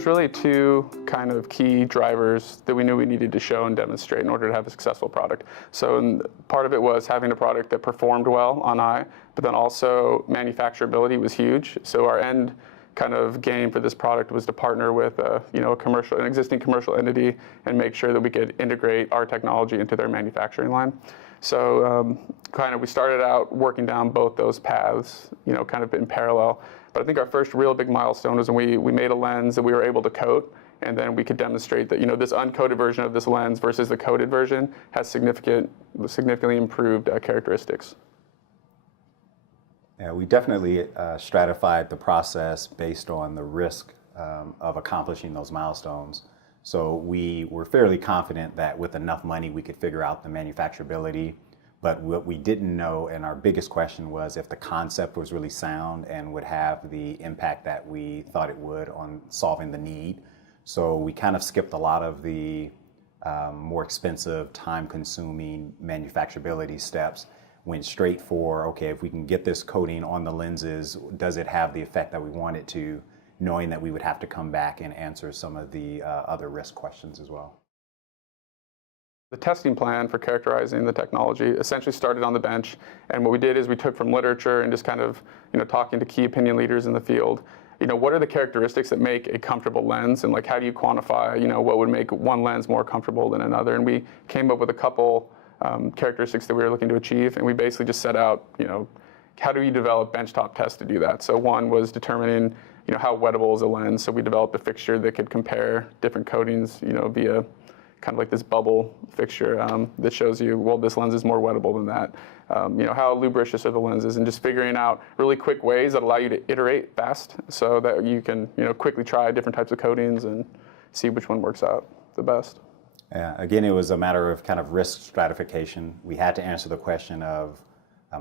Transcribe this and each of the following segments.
There's really two kind of key drivers that we knew we needed to show and demonstrate in order to have a successful product. So part of it was having a product that performed well on eye, but then also manufacturability was huge. So our end kind of game for this product was to partner with an existing commercial entity and make sure that we could integrate our technology into their manufacturing line. So we started out working down both those paths, kind of in parallel. But I think our first real big milestone was when we made a lens that we were able to coat, and then we could demonstrate that this uncoated version of this lens versus the coated version has significantly improved characteristics. Yeah, we definitely stratified the process based on the risk of accomplishing those milestones. So we were fairly confident that with enough money we could figure out the manufacturability. But what we didn't know, and our biggest question, was if the concept was really sound and would have the impact that we thought it would on solving the need. So we kind of skipped a lot of the more expensive, time-consuming manufacturability steps, went straight for, okay, if we can get this coating on the lenses, does it have the effect that we want it to, knowing that we would have to come back and answer some of the other risk questions as well. The testing plan for characterizing the technology essentially started on the bench, and what we did is we took from literature and just kind of, talking to key opinion leaders in the field, what are the characteristics that make a comfortable lens, and how do you quantify, what would make one lens more comfortable than another? And we came up with a couple characteristics that we were looking to achieve, and we basically just set out, how do you develop benchtop tests to do that? So one was determining, how wettable is a lens. So we developed a fixture that could compare different coatings, via kind of like this bubble fixture that shows you, well, this lens is more wettable than that. How lubricious are the lenses, and just figuring out really quick ways that allow you to iterate fast so that you can, quickly try different types of coatings and see which one works out the best. Yeah, again, it was a matter of kind of risk stratification. We had to answer the question of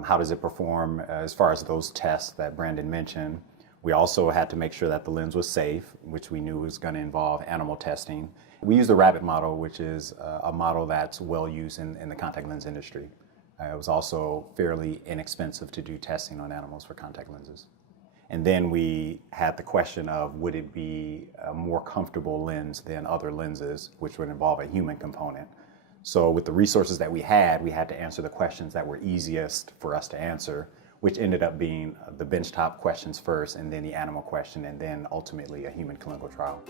how does it perform as far as those tests that Brandon mentioned. We also had to make sure that the lens was safe, which we knew was going to involve animal testing. We used the rabbit model, which is a model that's well used in the contact lens industry. It was also fairly inexpensive to do testing on animals for contact lenses. And then we had the question of, would it be a more comfortable lens than other lenses, which would involve a human component. So with the resources that we had to answer the questions that were easiest for us to answer, which ended up being the benchtop questions first, and then the animal question, and then ultimately a human clinical trial.